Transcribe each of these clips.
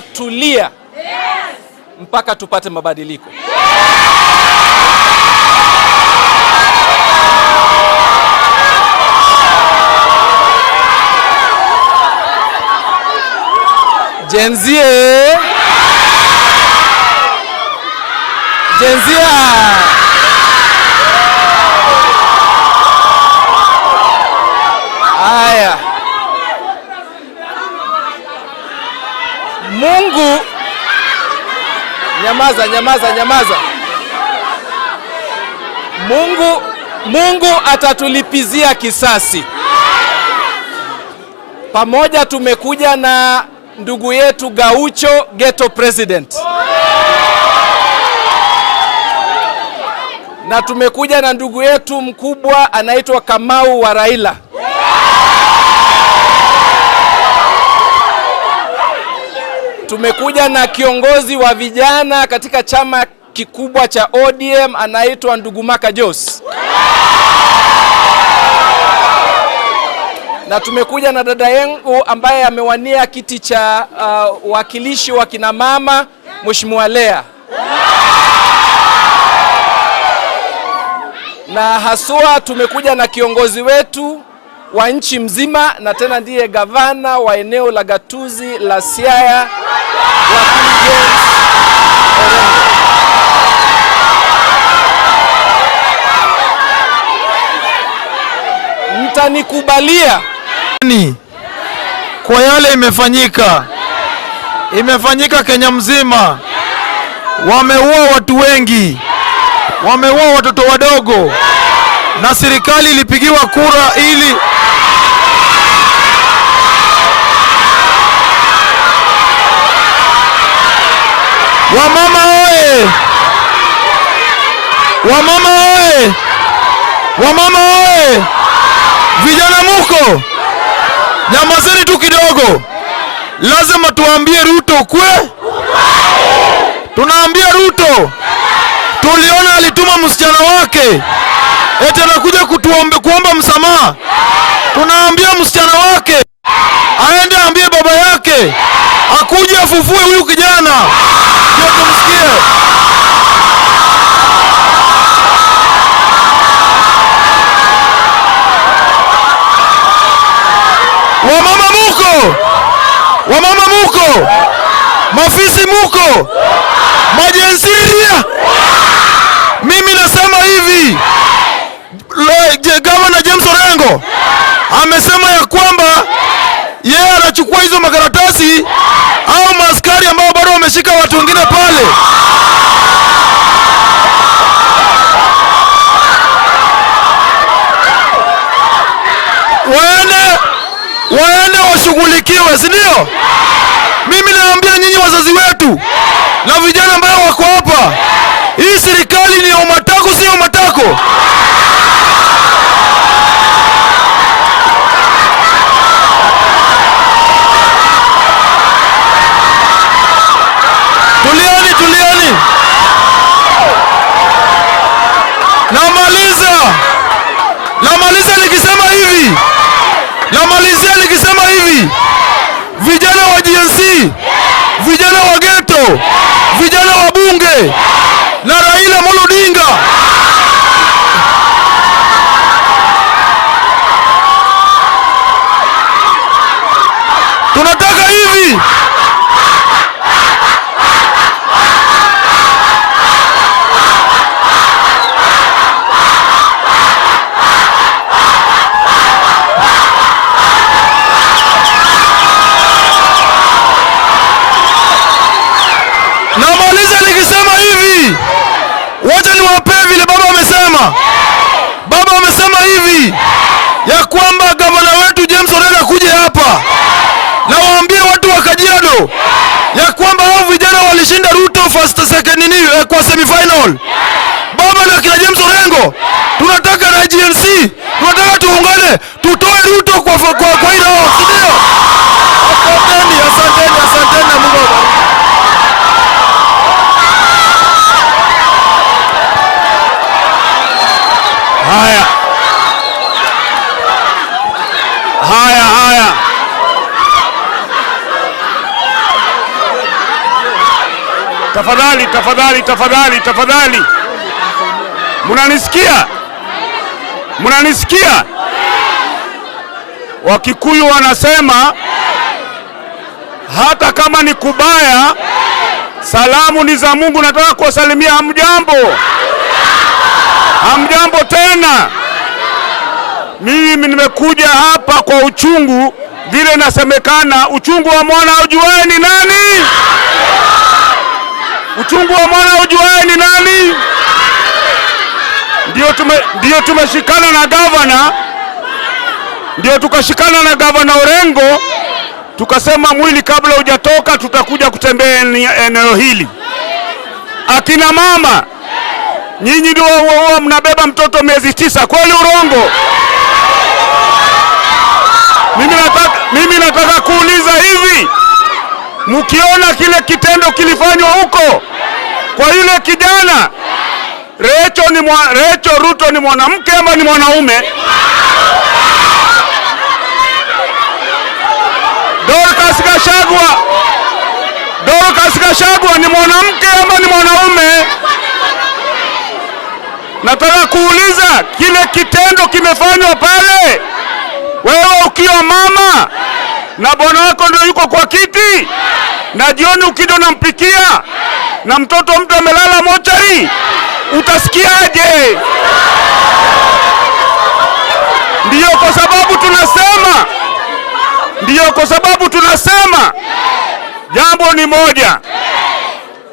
hatutatulia mpaka tupate mabadiliko. Jenzie! Jenzia! Aya. Mungu, nyamaza. Mungu atatulipizia kisasi. Pamoja tumekuja na ndugu yetu Gaucho, Ghetto President. Na tumekuja na ndugu yetu mkubwa anaitwa Kamau wa Raila. Tumekuja na kiongozi wa vijana katika chama kikubwa cha ODM anaitwa ndugu Maka Jos. Na tumekuja na dada yangu ambaye amewania kiti cha wakilishi wa kina mama, Mheshimiwa Lea. Na haswa tumekuja na kiongozi wetu wa nchi mzima na tena ndiye gavana wa eneo la gatuzi la Siaya, James Orengo. Mtanikubalia kwa yale imefanyika Kenya mzima. Wameua watu wengi, wameua watoto wadogo, na serikali ilipigiwa kura ili wamama oye! Vijana muko, nyamazeni tu kidogo. Lazima tuambie Ruto kwe. Tunaambia Ruto, tuliona alituma msichana wake eti anakuja kuomba msamaha. Tunaambia msichana wake aende ambie baba yake akuje afufue huyu kijana. Ndio tumsikie. Wamama muko, mafisi muko, majensiria. Mimi nasema hivi, Gavana James Orengo amesema ya kwamba yeye anachukua hizo makaratasi au maaskari ambao bado wameshika watu wengine pale. Waende washughulikiwe, si ndio? Mimi naambia nyinyi wazazi wetu na vijana ambao wako hapa, hii serikali ni ya umatako, sio umatako. Tulieni. Namalizia nikisema hivi, vijana wa GNC, vijana wa ghetto, vijana wa bunge na Raila Amolo Odinga, tunataka hivi. Namaliza nikisema hivi, wacha niwapee vile baba amesema hivi ya kwamba gavana wetu James Orengo kuje hapa na waambie watu wa Kajiado ya kwamba hao vijana walishinda Ruto first second kwa semifinal. Baba na kina James Orengo, tunataka na GNC, tunataka tuungane, tutoe Ruto kwa hilo, ndio. Asanteni na Mungu awabariki. Haya. Tafadhali, tafadhali, tafadhali, tafadhali. Munanisikia? Munanisikia? Wakikuyu wanasema hata kama ni kubaya, salamu ni za Mungu. Nataka kuwasalimia hamjambo. Hamjambo tena. Mimi nimekuja hapa kwa uchungu, vile nasemekana uchungu wa mwana ujuae ni nani? Uchungu wa mwana ujuae ni nani? Ndio tumeshikana na gavana, ndio tukashikana na gavana Orengo, tukasema mwili kabla hujatoka tutakuja kutembea eneo hili. Akina mama, nyinyi ndio mnabeba mtoto miezi 9, kweli urongo? Mimi nataka kuuliza hivi, mkiona kile kitendo kilifanywa huko kwa yule kijana, Rachel Ruto ni mwanamke ama ni mwanaume? Dorcas Gachagua ni mwanamke ama ni mwanaume? Nataka kuuliza, kile kitendo kimefanywa pale, wewe ukiwa mama na bwana wako ndio yuko kwa kiti, na jioni ukija unampikia na mtoto mtu amelala mochari, utasikiaje? Ndiyo kwa sababu tunasema jambo ni moja,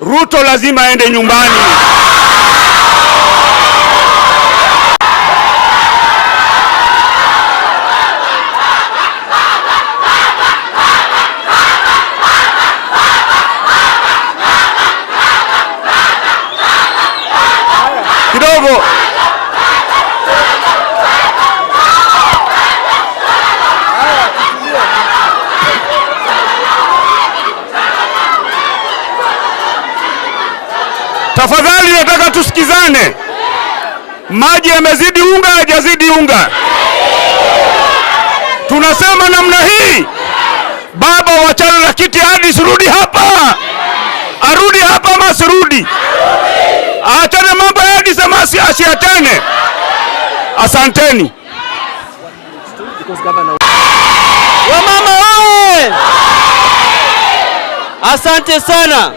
Ruto lazima aende nyumbani. Kidogo. Tafadhali nataka tusikizane. Maji yamezidi unga, hajazidi unga? Tunasema namna hii, baba wachana na kiti hadi sirudi hapa. Arudi hapa ama sirudi? Aachane mambo ya hadi sema asiachane. Asanteni. Wamama wewe! Asante sana.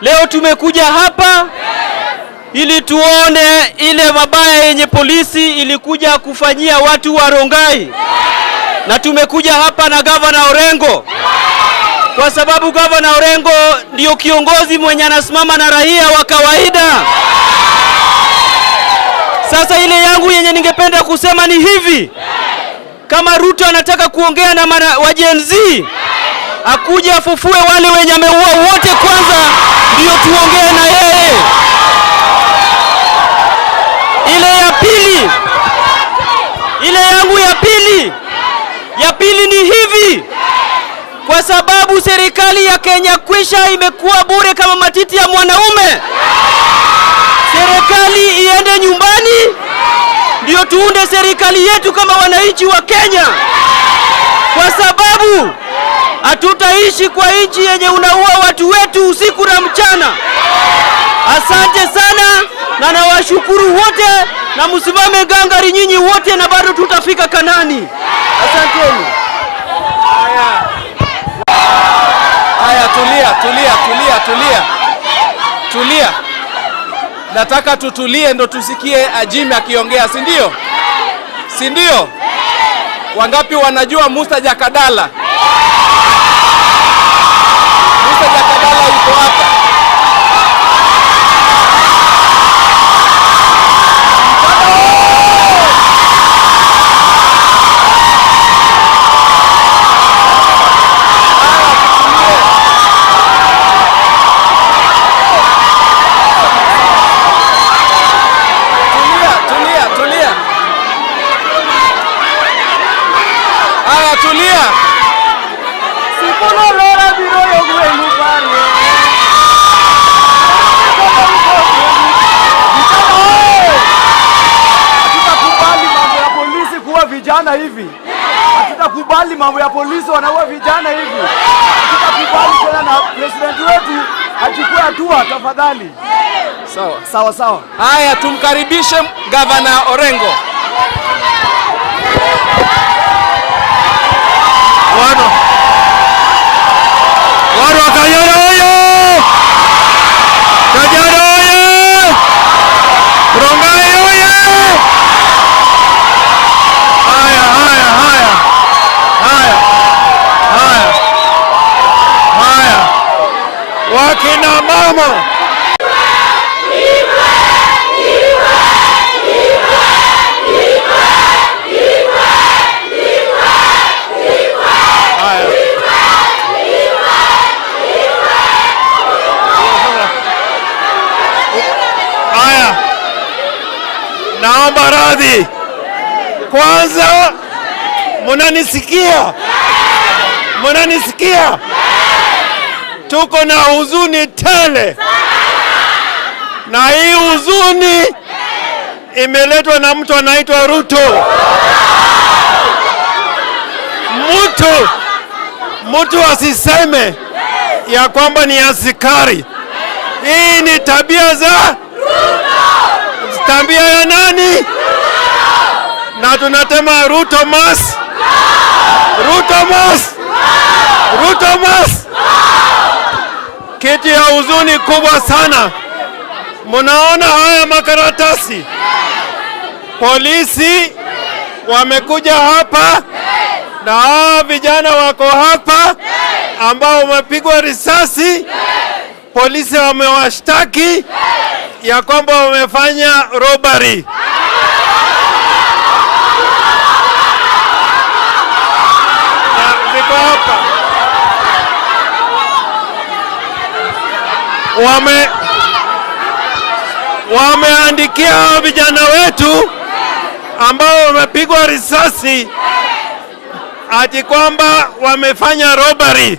Leo tumekuja hapa ili tuone ile mabaya yenye polisi ilikuja kufanyia watu wa Rongai. Na tumekuja hapa na Gavana Orengo, kwa sababu Gavana Orengo ndio kiongozi mwenye anasimama na raia wa kawaida. Sasa ile yangu yenye ningependa kusema ni hivi, kama Ruto anataka kuongea na wa Gen Z, akuje afufue wale wenye ameua wote kwanza, ndio tuongee na yeye. Ile yangu ya pili ni hivi, kwa sababu serikali ya Kenya Kwisha imekuwa bure kama matiti ya mwanaume. Serikali iende nyumbani, ndio tuunde serikali yetu kama wananchi wa Kenya, kwa sababu hatutaishi kwa nchi yenye unaua watu wetu usiku na mchana. Asante sana na nawashukuru wote, na msimame gangari nyinyi wote, na bado tutafika Kanani. Asanteni. Haya, tulia. Nataka tutulie ndo tusikie Ajimi akiongea, si ndio? Wangapi wanajua Musa Jakadala? Musa Jakadala yuko hapa. Tulia. Sikolora biro yogwenu pale. Hatutakubali mambo ya polisi kuwa vijana hivi. Hatutakubali mambo ya polisi wanaua vijana hivi. Hatutakubali tena, na president wetu achukue hatua tafadhali. Sawa. Sawa sawa. Haya, tumkaribishe Gavana Orengo. Watu wa Kajiado oye! Kajiado oye! Rongai oye! Haya. Wakina mama. Haya, naomba radhi. Kwanza, munanisikia? Munanisikia? Tuko na huzuni tele, na hii huzuni imeletwa na mtu anaitwa Ruto. Mtu asiseme ya kwamba ni askari. Hii ni tabia za Ruto. Tabia ya nani? Ruto. Na tunatema Ruto mas. Ruto mas. Ruto mas. Kitu ya huzuni kubwa sana. Munaona haya makaratasi. Polisi wamekuja hapa na hawa vijana wako hapa ambao wamepigwa risasi. Polisi wamewashtaki ya kwamba wamefanya robbery. Na ziko hapa. Wameandikia vijana wetu ambao wamepigwa risasi ati kwamba wamefanya robbery.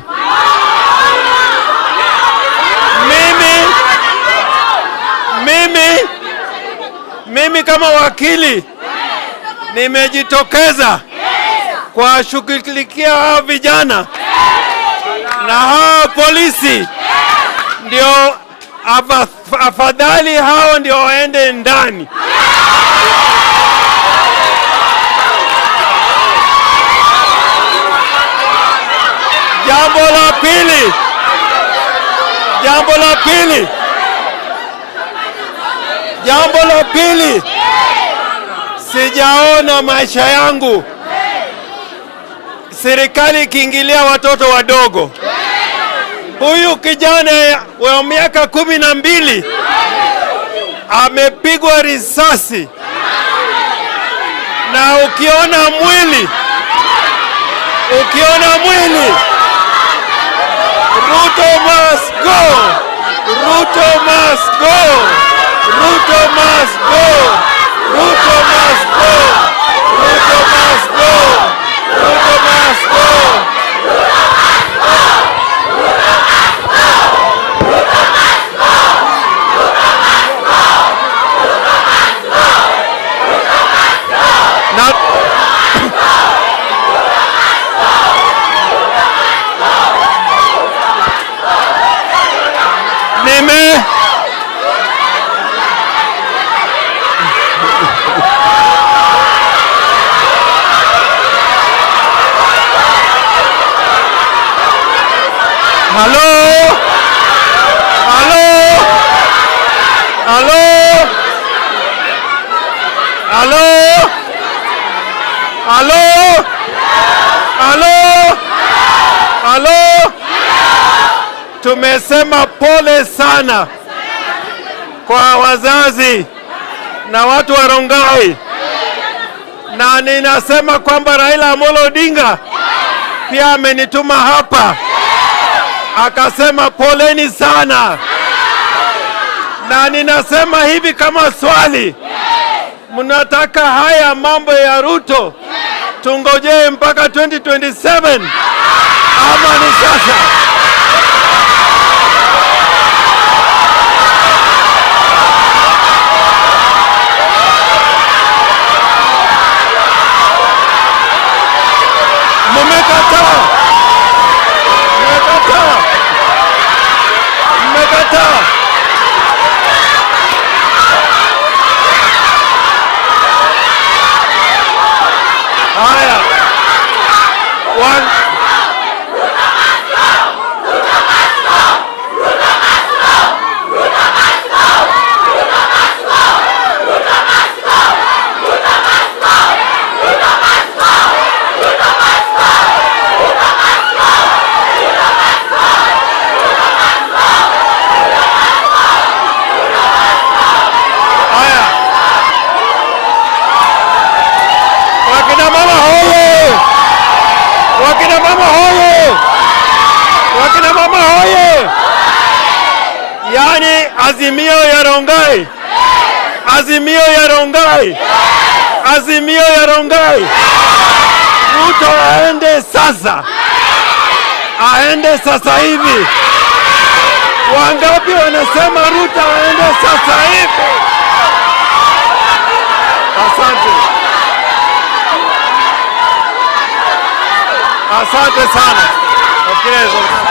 Mimi kama wakili nimejitokeza kuwashughulikia hao vijana na hao polisi, ndio afadhali hao ndio waende ndani. Jambo la pili, sijaona maisha yangu serikali ikiingilia watoto wadogo. Huyu kijana wa miaka 12 amepigwa risasi, na ukiona mwili Ruto must go. Ruto must go. Ruto must go. Ruto must go. Ruto must go. Ruto must go. Halo. Tumesema pole sana kwa wazazi na watu wa Rongai, na ninasema kwamba Raila Amolo Odinga pia amenituma hapa akasema poleni sana, na ninasema hivi kama swali, mnataka haya mambo ya Ruto tungojee mpaka 2027 ama ni sasa? Mmekataa. hoye! Yani Azimio ya Rongai, Azimio ya Rongai, Azimio ya Rongai. Ruto aende sasa, aende sasa hivi. Wangapi wanasema Ruto aende sasa hivi? Asante, asante sana. Okay.